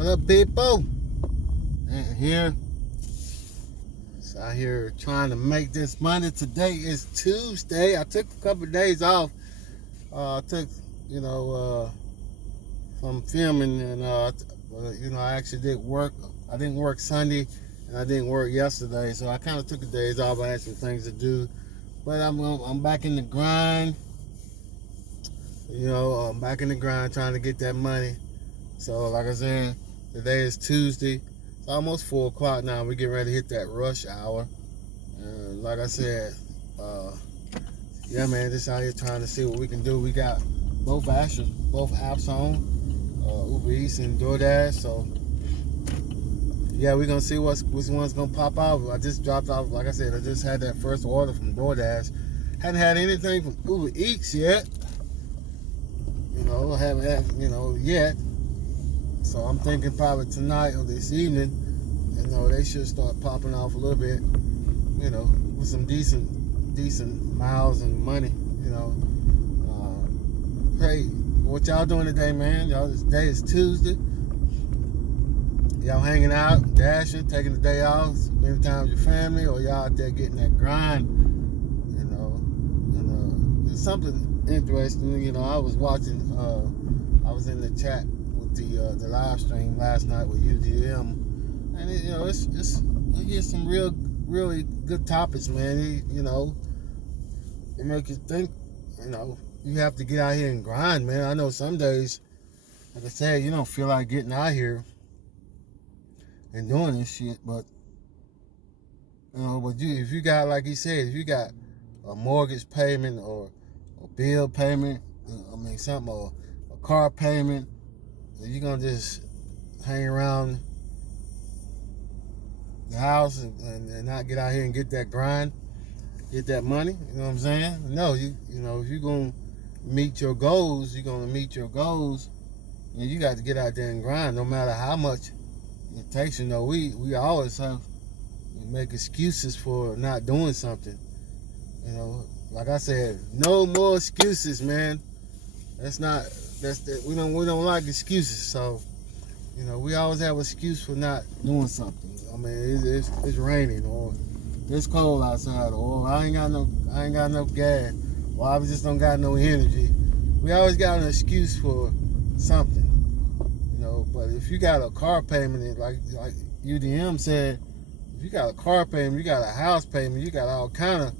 What up, people? And here, it's out here trying to make this money. Today is Tuesday. I took a couple of days off. I took, from filming, and I actually did work. I didn't work Sunday, and I didn't work yesterday, so I kind of took the days off. I had some things to do, but I'm back in the grind. I'm back in the grind trying to get that money. So, like I said, today is Tuesday. It's almost 4 o'clock now. We're getting ready to hit that rush hour. And like I said, yeah, man, just out here trying to see what we can do. We got both apps on, Uber Eats and Doordash. So, yeah, we're going to see which one's going to pop out. I just dropped off, like I said, I just had that first order from Doordash. Hadn't had anything from Uber Eats yet. I haven't had, yet. So I'm thinking probably tonight or this evening, they should start popping off a little bit, with some decent miles and money, Hey, what y'all doing today, man? Today is Tuesday. Y'all hanging out, dashing, taking the day off, spending time with your family, or y'all out there getting that grind, There's something interesting, I was watching, I was in the chat with the live stream last night with UGM, and I hear some really good topics, man. It make you think, you have to get out here and grind, man. I know some days, like I said, you don't feel like getting out here and doing this shit, but if you got, like he said, if you got a mortgage payment or a bill payment, or a car payment, you're gonna just hang around the house and not get out here and get that grind, get that money. You know what I'm saying? No, if you're gonna meet your goals, and you got to get out there and grind, no matter how much it takes. We always make excuses for not doing something. Like I said, no more excuses, man. We don't like excuses. So, we always have an excuse for not doing something. It's raining, or it's cold outside, or I ain't got enough gas, or I just don't got no energy. We always got an excuse for something, But if you got a car payment, like UDM said, if you got a car payment, you got a house payment, you got all kind of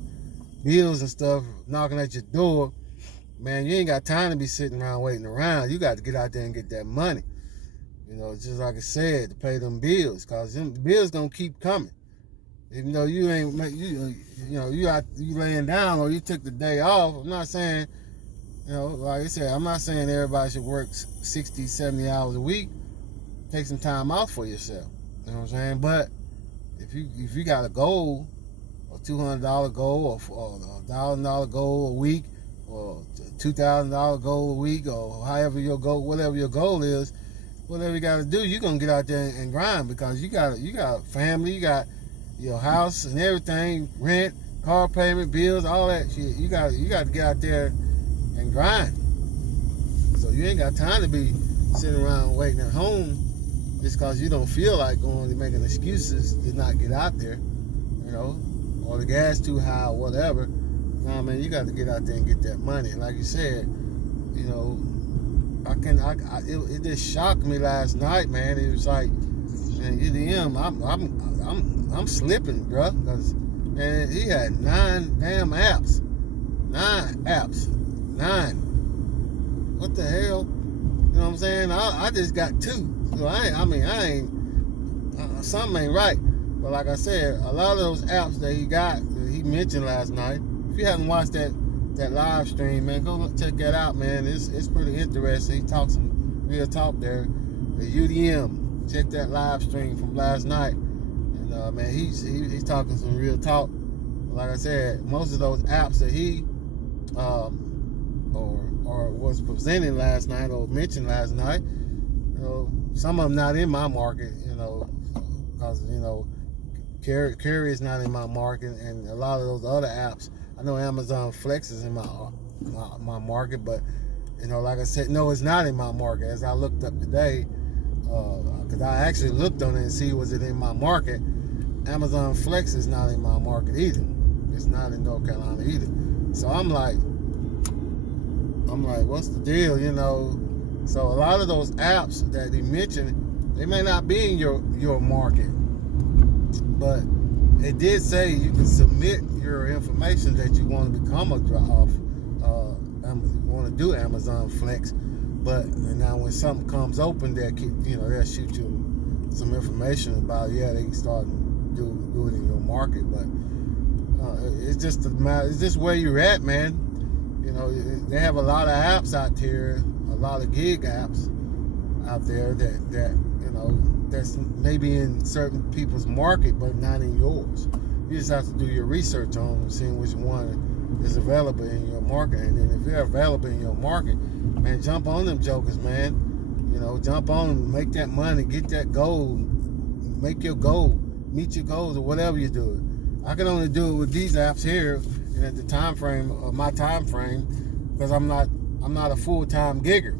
bills and stuff knocking at your door, man, you ain't got time to be sitting around waiting around. You got to get out there and get that money. Just like I said, to pay them bills, cause them bills gonna keep coming. Even though you ain't, you laying down or you took the day off. I'm not saying, like I said, I'm not saying everybody should work 60, 70 hours a week. Take some time off for yourself. You know what I'm saying? But if you got a goal, a $200 goal, or a $1,000 goal a week, or $2,000 goal a week, or however your goal, whatever your goal is, whatever you got to do, you're gonna get out there and grind, because you got a family, you got your house and everything, rent, car payment, bills, all that shit. You got to get out there and grind. So you ain't got time to be sitting around waiting at home just because you don't feel like going and making excuses to not get out there, or the gas too high or whatever. Nah, man, you got to get out there and get that money. Like you said, it just shocked me last night, man. It was like, man, UDM, I'm slipping, bro, because, man, he had 9 damn apps. 9 apps. 9. What the hell? You know what I'm saying? I just got 2. So I ain't, something ain't right. But like I said, a lot of those apps that he mentioned last night, if you haven't watched that live stream, man, go check that out, man. It's pretty interesting. He talks some real talk there. The UDM, check that live stream from last night. And man, he's talking some real talk. Like I said, most of those apps that he or was presenting last night or mentioned last night, some of them not in my market, because Carry is not in my market, and a lot of those other apps. I know Amazon Flex is in my market, but like I said, no, it's not in my market. As I looked up today, Because I actually looked on it and see was it in my market. Amazon Flex is not in my market either. It's not in North Carolina either. So I'm like, what's the deal, you know? So a lot of those apps that he mentioned, they may not be in your market, but it did say you can submit your information that you want to become you want to do Amazon Flex. But now when something comes open, they'll shoot you some information about, yeah, they can start and do it in your market. But it's just where you're at, man. You know, they have a lot of apps out there, a lot of gig apps out there that you know, that's maybe in certain people's market but not in yours. You just have to do your research on them, seeing which one is available in your market. And then if they're available in your market, man, jump on them jokers, man. You know, jump on them, make that money, get that goal, make your goal, meet your goals, or whatever you do. I can only do it with these apps here, and at the time frame of my time frame, because I'm not a full-time gigger.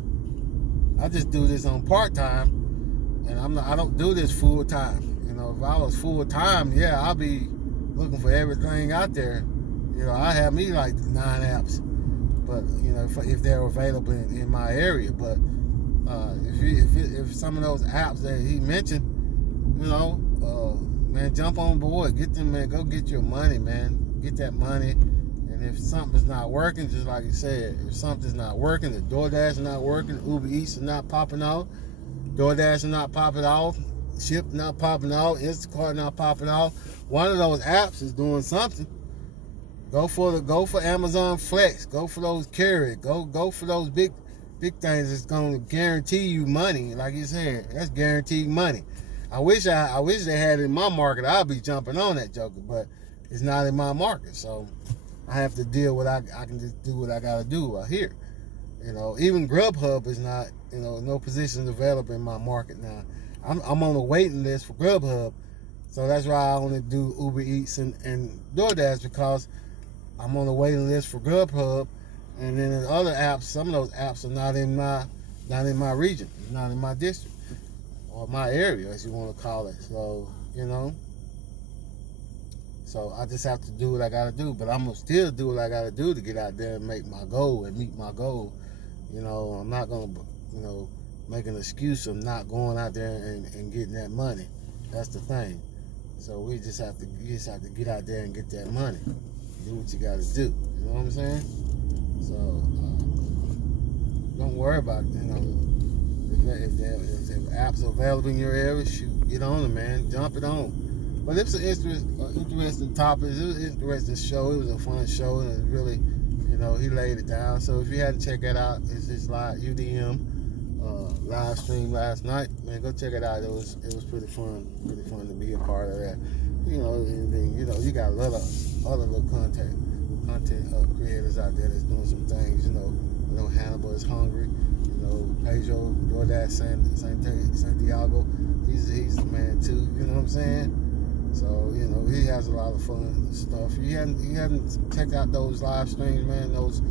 I just do this on part-time, and I don't do this full-time. You know, if I was full-time, yeah, I'll be looking for everything out there. You know, I have me like 9 apps, but you know, if they're available in my area. But if some of those apps that he mentioned, you know, man, jump on board, get them, man, go get your money, man, get that money. And if something's not working, just like you said, if something's not working, the Doordash is not working, Uber Eats is not popping off, Doordash is not popping off, Ship not popping off, Instacart not popping off, one of those apps is doing something. Go for Amazon Flex. Go for those carriers. Go for those big things that's gonna guarantee you money. Like you said, that's guaranteed money. I wish they had it in my market. I'd be jumping on that joker, but it's not in my market. So I have to deal with I can just do what I gotta do out here. You know, even Grubhub is not, you know, no positions available in my market now. I'm on the waiting list for Grubhub. So that's why I only do Uber Eats and Doordash, because I'm on the waiting list for Grubhub, and then the other apps, some of those apps are not in my region, not in my district, or my area, as you want to call it. So, you know, so I just have to do what I got to do, but I'm going to still do what I got to do to get out there and make my goal and meet my goal. You know, I'm not going to, you know, make an excuse of not going out there and getting that money. That's the thing. So you just have to get out there and get that money. Do what you got to do. You know what I'm saying? So don't worry about, you know, if apps are available in your area, shoot, get on them, man. Jump it on. But it's an interesting topic. It was an interesting show. It was a fun show, and it really, you know, he laid it down. So if you hadn't checked that out, it's this live UDM live stream last night. Man, go check it out. It was pretty fun to be a part of that. You know, and then, you know, you got a lot of other little content creators out there that's doing some things. You know, Hannibal is hungry. You know, Pedro, Doordash, Santiago, he's the man too. You know what I'm saying? So, you know, he has a lot of fun stuff. You hadn't checked out those live streams, man. Those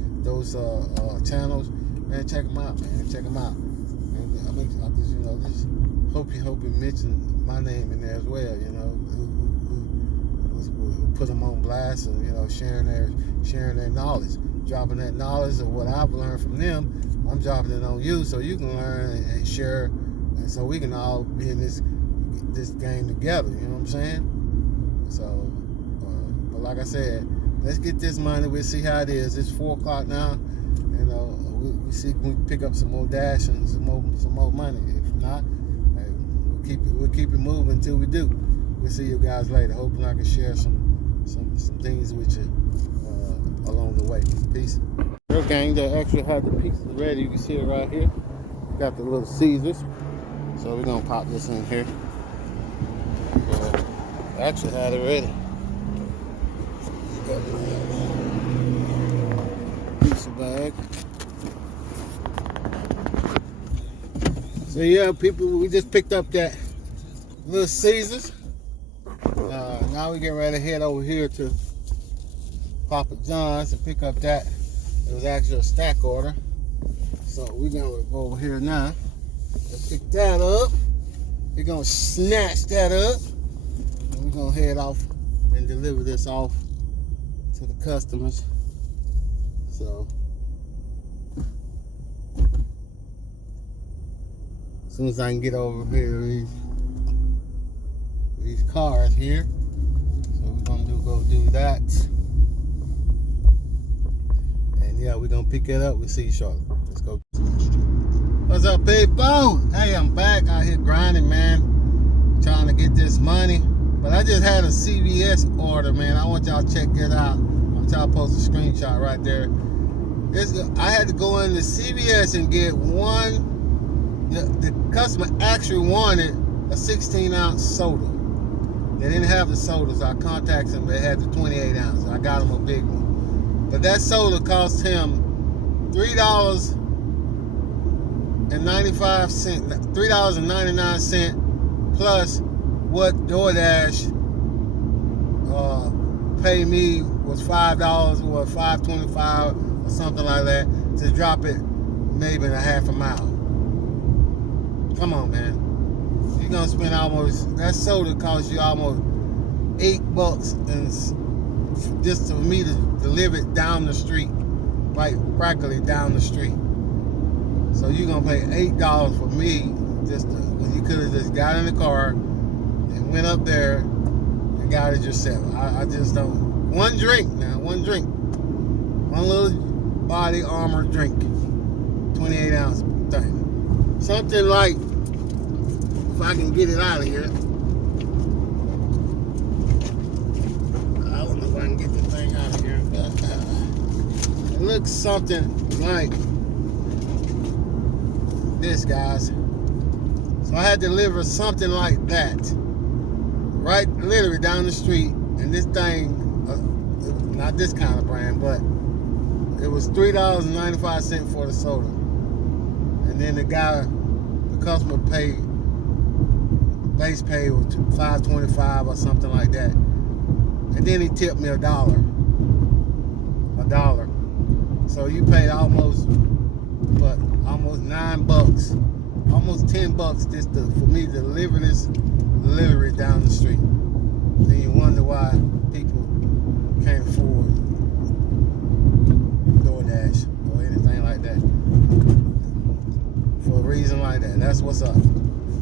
channels, man. Check them out, man. Check them out. And I mean, I just, you know, just hope you mention my name in there as well. You know. Put them on blast, and you know, sharing their knowledge, dropping that knowledge of what I've learned from them. I'm dropping it on you so you can learn and share, and so we can all be in this game together. You know what I'm saying? So, but like I said, let's get this money. We'll see how it is. It's 4 o'clock now. You know, we see if we can pick up some more dash and some more money. If not, hey, we'll keep it moving until we do. We'll see you guys later. Hoping I can share some things with you along the way. Peace. Girl gang, they actually had the pieces ready. You can see it right here. Got the little Caesars. So we're gonna pop this in here. Actually had it ready. Got the pizza bag. So yeah, people, we just picked up that little Caesars. Now we get ready to head over here to Papa John's and pick up that. It was actually a stack order. So we're gonna go over here now. Let's pick that up. gonna snatch that up, and we're gonna head off and deliver this off to the customers. So as soon as I can get over here, these cars here, so we're gonna go do that. And yeah, we're gonna pick it up. We'll see you shortly. Let's go. What's up, people? Hey, I'm back out here grinding, man. Trying to get this money. But I just had a CVS order, man. I want y'all to check it out. I'm trying to post a screenshot right there. I had to go into CVS and get one. The customer actually wanted a 16-ounce soda. They didn't have the soda, so I contacted them. They had the 28 ounce. I got him a big one. But that soda cost him $3.99 plus what Doordash paid me was $5 or $5.25 or something like that to drop it maybe in a half a mile. Come on, man. You're gonna spend almost, that soda costs you almost $8 and just for me to deliver it down the street, right, practically down the street. So you're gonna pay $8 for me just to, when you could have just got in the car and went up there and got it yourself. I just don't. One drink now, one little body armor drink, 28 ounce thing. Something like, if I can get it out of here. I don't know if I can get the thing out of here. It looks something like this, guys. So I had to deliver something like that, right, literally down the street. And this thing, not this kind of brand, but it was $3.95 for the soda. And then the customer paid, base pay was $5.25 or something like that. And then he tipped me $1. So you paid almost, what, almost $9, almost $10 just for me to deliver this literally down the street. Then you wonder why people can't afford Doordash or anything like that. For a reason like that. That's what's up.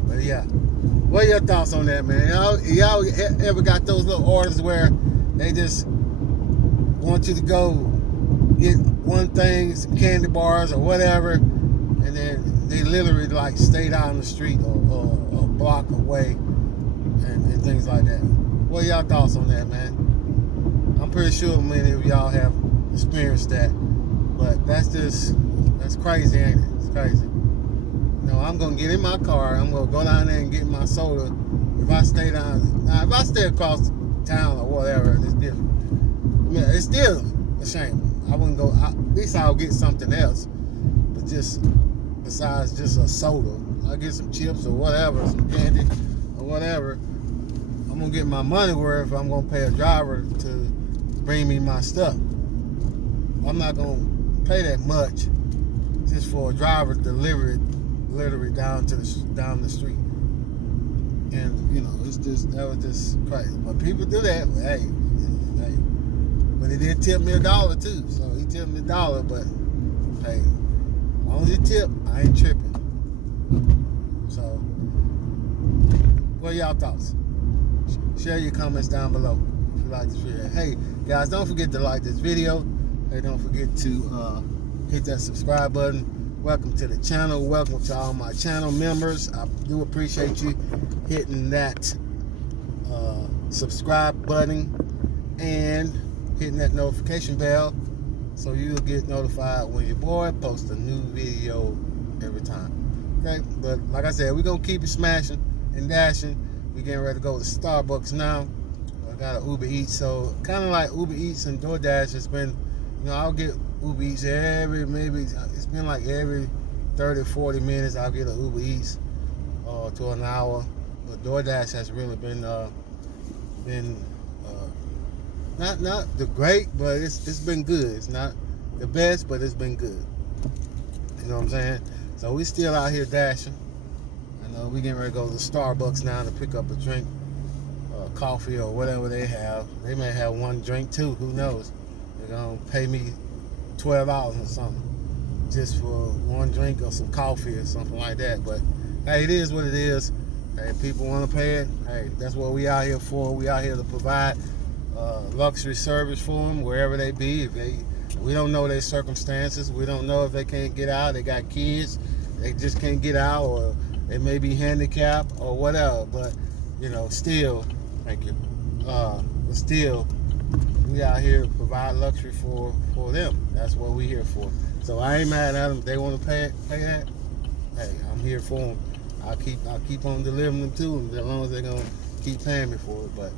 But yeah, what are your thoughts on that, man? Y'all ever got those little orders where they just want you to go get one thing, some candy bars or whatever, and then they literally like stayed out on the street or a block away and things like that? What are y'all thoughts on that, man? I'm pretty sure many of y'all have experienced that, but that's crazy, ain't it? It's crazy. No, I'm gonna get in my car. I'm gonna go down there and get my soda. If I stay across town or whatever, it's different. I mean, it's still a shame. I wouldn't go. At least I'll get something else, but just besides just a soda, I'll get some chips or whatever, some candy or whatever. I'm gonna get my money worth if I'm gonna pay a driver to bring me my stuff. I'm not gonna pay that much just for a driver to deliver it literally down the street. And you know, that was just crazy. But people do that. Hey. But he did tip me $1 too. So he tipped me $1, but hey, as long as he tip, I ain't tripping. So what are y'all thoughts? Share your comments down below if you like this video. Hey guys, don't forget to like this video. Hey, don't forget to hit that subscribe button. Welcome to the channel. Welcome to all my channel members. I do appreciate you hitting that subscribe button and hitting that notification bell so you'll get notified when your boy posts a new video every time. Okay, but like I said, we're gonna keep it smashing and dashing. We're getting ready to go to Starbucks now. I got an Uber Eats, so kind of like Uber Eats and Doordash. It's been, you know, I'll get Uber Eats it's been like every 30-40 minutes I'll get an Uber Eats to an hour. But Doordash has really been not the great, but it's been good. It's not the best, but it's been good. You know what I'm saying? So we still out here dashing. You know, we getting ready to go to Starbucks now to pick up a drink, coffee or whatever they have. They may have one drink too, who knows. They're gonna pay me $12 or something just for one drink or some coffee or something like that. But hey, it is what it is. Hey, people want to pay it. Hey, that's what we out here for. We out here to provide luxury service for them wherever they be. We don't know their circumstances. We don't know if they can't get out. They got kids. They just can't get out, or they may be handicapped or whatever. But you know, still, thank you. But still, we out here to provide luxury for them. That's what we here for. So I ain't mad at them. They want to pay that. Hey, I'm here for them. I'll keep on delivering them to them as long as they're gonna keep paying me for it. But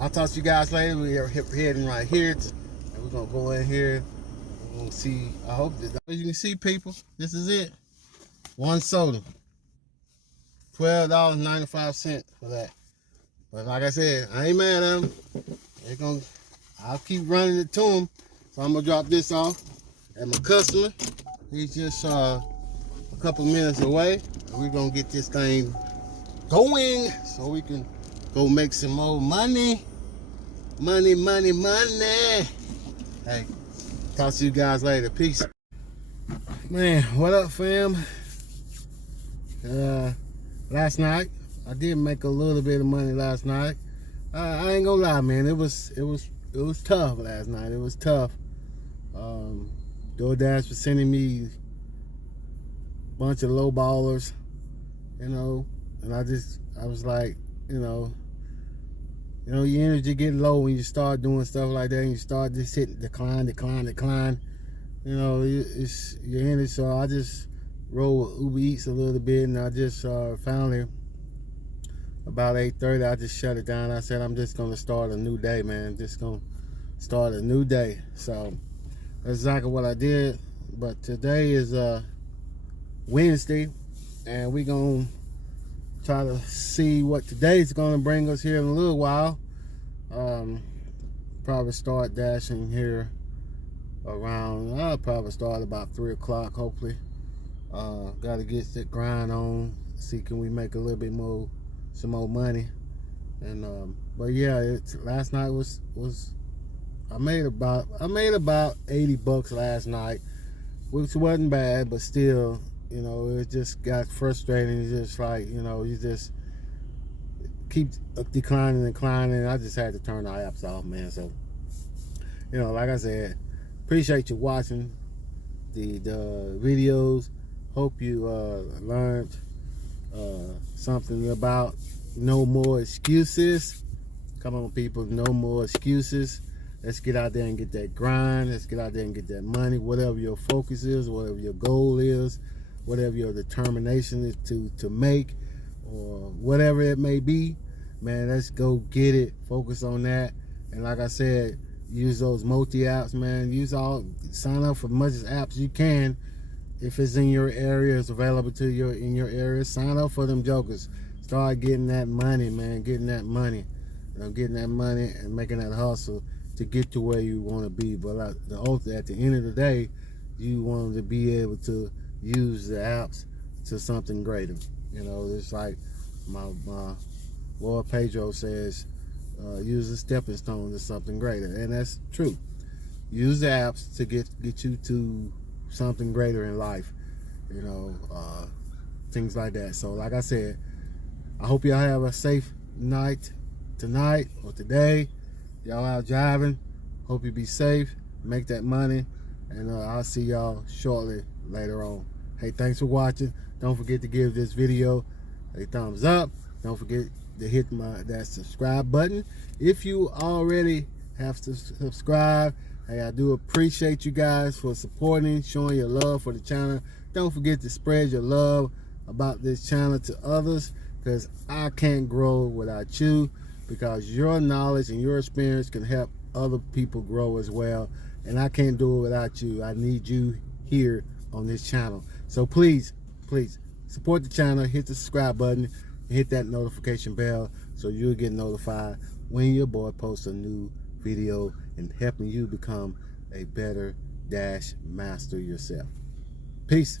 I'll talk to you guys later. We are heading right here, and we're gonna go in here. We're gonna see. I hope that, as you can see, people, this is it. One soda, $12.95 for that. But like I said, I ain't mad at them. I'll keep running it to them. So I'm gonna drop this off at my customer. He's just a couple minutes away. And we're gonna get this thing going so we can go make some more money. Money. Hey, talk to you guys later. Peace. Man, what up, fam? Last night I did make a little bit of money last night. I ain't gonna lie, man. It was tough last night. It was tough. Doordash was sending me a bunch of low ballers, you know, and I was like, you know, your energy get low when you start doing stuff like that, and you start just hitting decline. You know, it's your energy. So I just rolled with Uber Eats a little bit, and I just finally about 8:30, I just shut it down. I said, I'm just gonna start a new day, man. Just gonna start a new day. So that's exactly what I did. But today is Wednesday, and we're gonna try to see what today's gonna bring us here in a little while. Probably start dashing here around, I'll probably start about 3 o'clock, hopefully. Gotta get the grind on, see can we make a little bit more, some more money. And but yeah, last night was I made about $80 last night, which wasn't bad, but still, you know, it just got frustrating. It's just like, you know, you just keep declining. I just had to turn the apps off, man. So, you know, like I said, appreciate you watching the videos. Hope you learned something about no more excuses. Come on, people, no more excuses. Let's get out there and get that grind. Let's get out there and get that money. Whatever your focus is, whatever your goal is, whatever your determination is to make, or whatever it may be, man, let's go get it. Focus on that. And like I said, use those multi-apps, man. Sign up for as much apps you can. If it's in your area, it's available to you in your area, sign up for them jokers. Start getting that money, man. Getting that money. You know, getting that money and making that hustle to get to where you want to be. But at the end of the day, you want to be able to use the apps to something greater. You know, it's like my Lord Pedro says, use a stepping stone to something greater. And that's true. Use the apps to get you to something greater in life. You know, things like that. So like I said, I hope y'all have a safe night tonight or today. Y'all out driving, hope you be safe, make that money, and I'll see y'all shortly later on. Hey, thanks for watching. Don't forget to give this video a thumbs up. Don't forget to hit that subscribe button. If you already have to subscribe, hey, I do appreciate you guys for supporting, showing your love for the channel. Don't forget to spread your love about this channel to others, because I can't grow without you, because your knowledge and your experience can help other people grow as well. And I can't do it without you. I need you here on this channel. So please support the channel, hit the subscribe button, hit that notification bell so you'll get notified when your boy posts a new video and helping you become a better Dash master yourself. Peace.